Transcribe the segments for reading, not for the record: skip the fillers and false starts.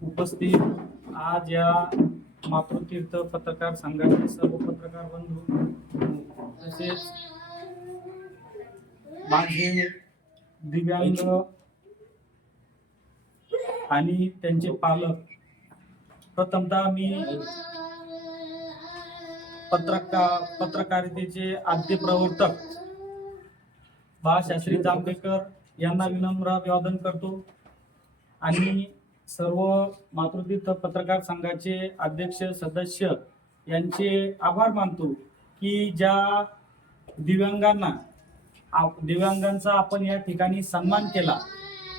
उपस्थित आज या मातृतीर्थ पत्रकार संघाचे सर्व पत्रकार बंधू तसेच माझे दिव्यांग आणि त्यांचे पालक, प्रथमतः मी पत्रकारितेचे आद्य प्रवर्तक बाळशास्त्री जांभेकर यांना विनम्र अभिवादन करतो आणि सर्व मातृतीर्थ पत्रकार संघाचे अध्यक्ष सदस्य यांचे आभार मानतो की ज्या दिव्यांगांचा आपण या ठिकाणी सन्मान केला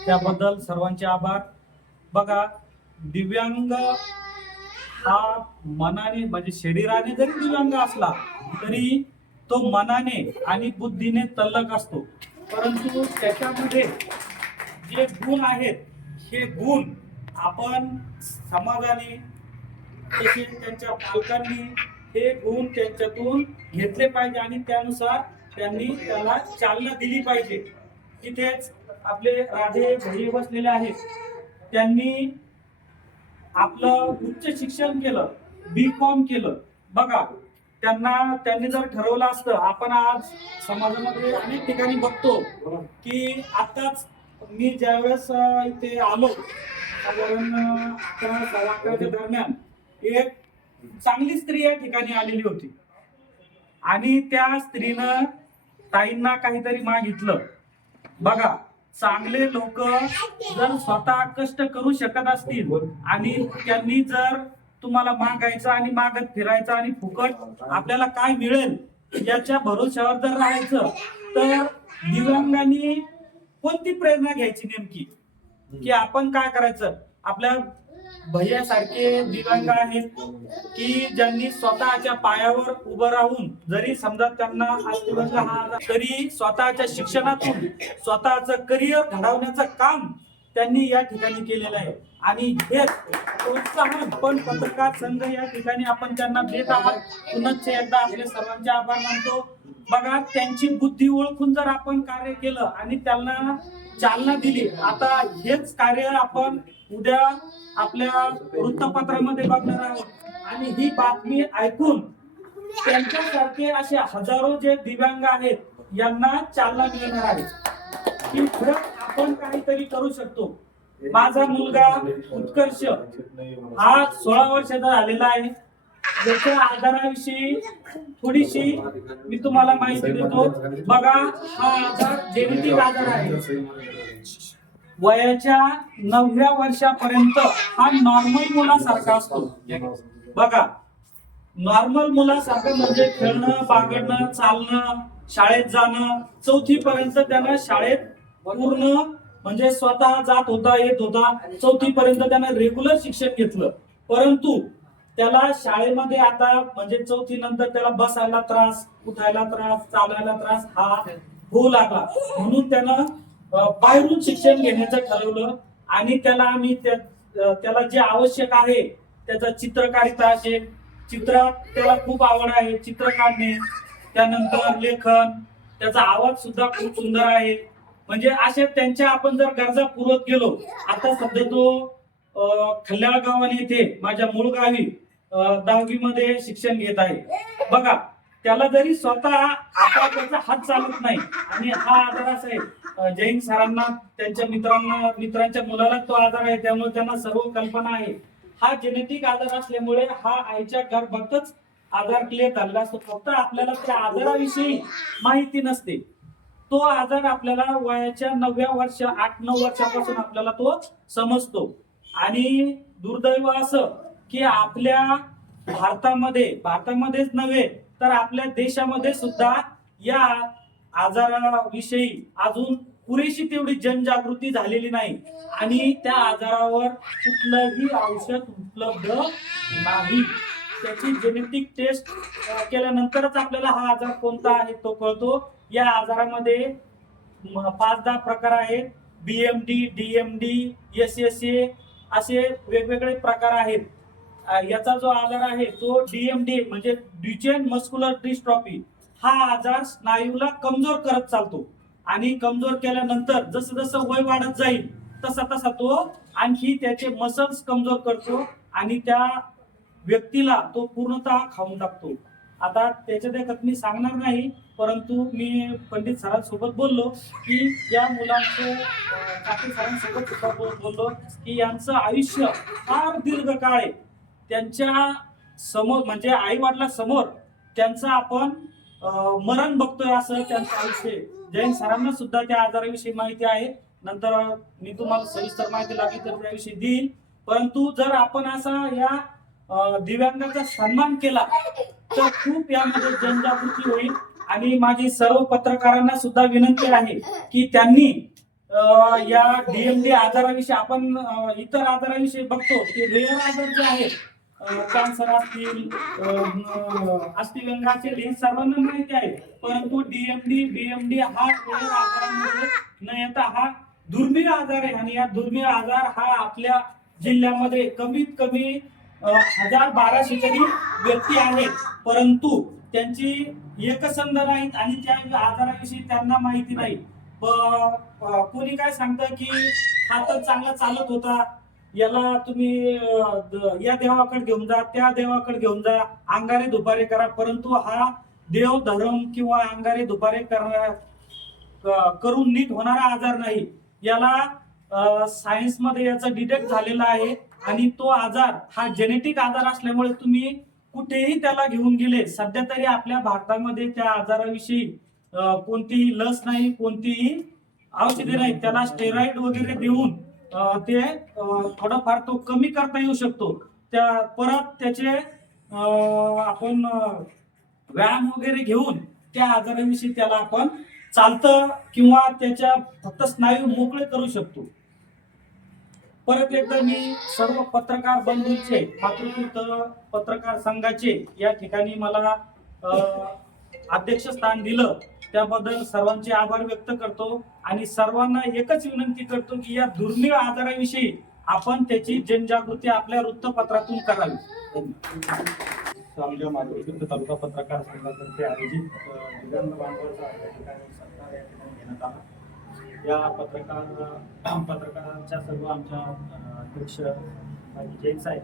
त्याबद्दल सर्वांचे आभार। बघा, दिव्यांग हा मनाने म्हणजे शरीराने जरी दिव्यांग असला तरी तो मनाने आणि बुद्धीने तल्लख असतो, परंतु त्याच्यामध्ये जे गुण आहेत हे गुण आपण समाजाने तसेच त्यांच्या पालकांनी हे गुण त्यांच्यातून घेतले पाहिजे आणि त्यानुसार त्यांनी त्याला चालना दिली पाहिजे। इथेच आपले राधे भाई बसलेले आहेत, त्यांनी आपलं उच्च शिक्षण केलं, B.Com केलं। बघा, त्यांनी जर ठरवलं असतं, आपण आज समाजामध्ये अनेक ठिकाणी बघतो की आताच मी ज्यावेळेस इथे आलो साधारण 11:15 दरम्यान एक चांगली स्त्री या ठिकाणी आलेली होती आणि त्या स्त्रीनं ताईंना काहीतरी मागितलं। बघा, चांगले लोक जर स्वतः कष्ट करू शकत असतील आणि त्यांनी जर तुम्हाला मागायचं आणि मागत फिरायचं आणि फुकट आपल्याला काय मिळेल याच्या भरोश्यावर जर राहायचं तर दिव्यांगांनी कोणती प्रेरणा घ्यायची नेमकी की आपण काय करायचं। आपल्या भैयासारखे दिव्यांग आहेत की ज्यांनी स्वतःच्या पायावर उभं राहून जरी समजा त्यांना दिव्यांग हा तरी स्वतःच्या शिक्षणातून स्वतःचं करिअर घडवण्याचं काम त्यांनी या ठिकाणी केलेलं आहे आणि हेच प्रोत्साहन आपण पत्रकार संघ या ठिकाणी आपण त्यांना देत आहात। पुन्हा एकदा आपले सर्वांचे आभार मानतो। बघा, त्यांची बुद्धी ओळखून जर आपण कार्य केलं आणि त्यांना चालना दिली, आता हेच कार्य आपण उद्या आपल्या वृत्तपत्रामध्ये बघणार आहोत आणि ही बातमी ऐकून त्यांच्यासारखे असे हजारो जे दिव्यांग आहेत यांना चालना मिळणार आहे की खरंच आपण काहीतरी करू शकतो। माझा मुलगा उत्कर्ष हा 16 वर्षाचा झालेला आहे। त्याच्या आजाराविषयी थोडीशी मी तुम्हाला माहिती देतो। बघा, हा आजार जेनेटिक आजार आहे। वयाच्या 9व्या वर्षापर्यंत हा नॉर्मल मुलासारखा असतो। बघा, नॉर्मल मुलासारखं म्हणजे खेळणं, बागडणं, चालणं, शाळेत जाणं, 4थी पर्यंत त्यानं शाळेत पूर्ण म्हणजे स्वतः जात होता, येत होता। 4थी पर्यंत त्यानं रेग्युलर शिक्षण घेतलं, परंतु त्याला शाळेमध्ये आता म्हणजे 4थी नंतर त्याला बसायला त्रास, उठायला त्रास, चालायला त्रास हा होऊ लागला, म्हणून त्यानं बाहेरून शिक्षण घेण्याचं ठरवलं आणि त्याला जे आवश्यक आहे त्याचा चित्रकारिता चित्रात त्याला खूप आवड आहे, चित्र काढणे, त्यानंतर लेखन, त्याचा आवाज सुद्धा खूप सुंदर आहे। म्हणजे अशा त्यांच्या आपण जर गरजा पुरवत गेलो, आता सध्या तो खल्ल्याळ गावाने येथे माझ्या मूळ गावी 10वी मध्ये शिक्षण घेत आहे। बघा, त्याला जरी स्वतः आता त्याचा हात चालत नाही आणि हा आजार असा आहे, जैन सरांना त्यांच्या मित्रांच्या मुलाला तो आजार आहे, त्यामुळे त्यांना सर्व कल्पना आहे। हा जेनेटिक आजार असल्यामुळे हा आईच्या गर्भातच आजार क्लिअर झालेला असतो, फक्त आपल्याला त्या आजाराविषयी माहिती नसते। तो आजार आपल्याला वयाच्या 9व्या वर्ष 8-9 वर्षापासून आपल्याला तो समजतो आणि दुर्दैव असं की आपल्या भारतामध्येच नव्हे तर आपल्या देशामध्ये सुद्धा या आजाराविषयी अजून पुरेशी तेवढी जनजागृती झालेली नाही आणि त्या आजारावर कुठलंही औषध उपलब्ध नाही। त्याची जेनेटिक टेस्ट केल्यानंतरच आपल्याला हा आजार कोणता आहे तो कळतो। या आजारामध्ये 5-10 प्रकार आहेत, BMD, DMD, SSA असे वेगवेगळे प्रकार आहेत। याचा जो आजार आहे तो DMD म्हणजे ड्युचेन मस्क्युलर डिस्ट्रॉफी, हा आजार स्नायूला कमजोर करत चालतो आणि कमजोर केल्यानंतर जसं जसं वय वाढत जाईल तसा तसा तो आणखी त्याचे मसल्स कमजोर करतो आणि त्या व्यक्तीला तो पूर्णतः खाऊन टाकतो. आता त्याच्या देखत मी सांगणार नाही, परंतु मी पंडित सरांसोबत बोललो की या मुलांचे काटे सरांसोबत सुद्धा बोललो की यांचं आयुष्य फार दीर्घकाळ आहे. त्यांच्या समोर म्हणजे आई वडिलांसमोर त्यांचं आपण मरण बघतोय असं त्यांचं आयुष्य आहे. जैन सरांना सुद्धा त्या आजाराविषयी माहिती आहे. नंतर मी तुम्हाला सविस्तर माहिती लागली तर त्याविषयी देईल. परंतु जर आपण असा या दिव्यांगाचा सन्मान केला तर खूप यामध्ये जनजागृती होईल. आणि माझी सर्व पत्रकारांना सुद्धा विनंती आहे की त्यांनी या डीएमडी आजाराविषयी आपण इतर आजाराविषयी बघतो की रेअर आजार जे आहेत, कॅन्सर असतील, अस्थिव्यंगाचे हे सर्वांना माहिती आहे. परंतु बीएमडी हा रेअर आजारांमध्ये न येता हा दुर्मिळ आजार आहे. आणि या दुर्मिळ आजार हा आपल्या जिल्ह्यामध्ये कमीत कमी 1000-1200 तरी व्यक्ती आहेत, परंतु त्यांची एकसंध नाहीत आणि त्या आजाराविषयी त्यांना माहिती नाही. कोणी काय सांगतं की हा तर चांगला चालत होता, याला तुम्ही या देवाकडे घेऊन जा, त्या देवाकडे घेऊन जा, अंगारे दुपारे करा. परंतु हा देव धर्म किंवा अंगारे दुपारे करून नीट होणारा आजार नाही. याला सायन्स मध्ये याचं डिटेक्ट झालेला आहे आणि तो आजार हा जेनेटिक आजार असल्यामुळे तुम्ही कुठेही त्याला घेऊन गेले, सध्या तरी आपल्या भारतामध्ये त्या आजाराविषयी कोणतीही लस नाही, कोणतीही औषधे नाही. त्याला स्टेरॉइड वगैरे देऊन ते थोडाफार तो कमी करता येऊ शकतो. त्या परत त्याचे आपण व्यायाम वगैरे घेऊन त्या आजाराविषयी त्याला आपण चालतं किंवा त्याच्या फक्त स्नायू मोकळे करू शकतो. परत एकदा मी सर्व पत्रकार बंधूंचे, मातृत्व पत्रकार संघाचे या ठिकाणी मला अध्यक्षस्थान दिलं त्याबद्दल सर्वांचे आभार व्यक्त करतो. आणि सर्वांना एकच विनंती करतो की या दुर्मिळ आजाराविषयी आपण त्याची जनजागृती आपल्या वृत्तपत्रातून करावी. आमच्या मातृत्व तालुका पत्रकार संघातर्फे आयोजित दिव्यांग बांधवांचा या ठिकाणी सत्कार या ठिकाणी घेण्यात आला. या पत्रकारांच्या सर्व आमच्या अध्यक्ष जैन साहेब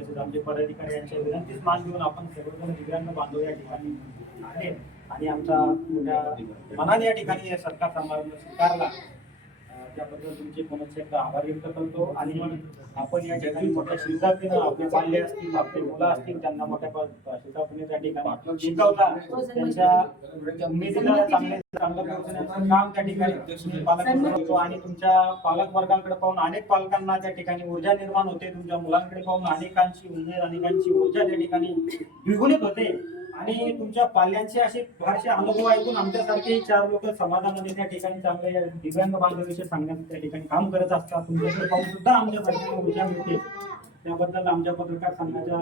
तसेच आमचे पदाधिकारी यांच्या विनंतीस मान देऊन आपण सर्वजण दिव्यांग बांधव या ठिकाणी आहेत आणि आमचा मोठ्या मनाने या ठिकाणी सरकार समारंभ स्वीकारला त्याबद्दल तुमचे पुनश्च एकदा आभार व्यक्त करतो. आणि मग आपण या ठिकाणी मोठ्या शिस्तातीनं आपले बाल्य असतील, आपले मुलं असतील, त्यांना मोठ्या शिस्तातीने त्या ठिकाणी शिकवता, त्यांच्या उमेदीला चांगलं पोहोचण्याचं काम त्या ठिकाणी पालक करतो. आणि तुमच्या पालक वर्गांकडे पाहून अनेक पालकांना त्या ठिकाणी ऊर्जा निर्माण होते. तुमच्या मुलांकडे पाहून अनेकांची उमेद, अनेकांची ऊर्जा त्या ठिकाणी द्विगुणित होते. आणि तुमच्या पाल्यांचे असे फारसे अनुभव ऐकून आमच्यासारखे 4 लोक समाजामध्ये त्या ठिकाणी चांगले दिव्यांग बांधवाविषयी सांगण्यात त्या ठिकाणी काम करत असतात. तुमच्याकडे पाहून सुद्धा आमच्यासारखी ऊर्जा मिळते. त्याबद्दल आमच्या पत्रकार संघाच्या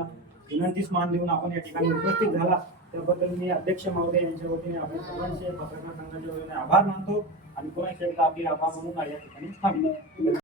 विनंतीस मान देऊन आपण या ठिकाणी उपस्थित झाला त्याबद्दल मी अध्यक्ष महोदय यांच्या वतीने आपण सर्वांचे पत्रकार संघाच्या वतीने आभार मानतो. आणि पुन्हा एकदा आपले आभार म्हणून या ठिकाणी थांबतो.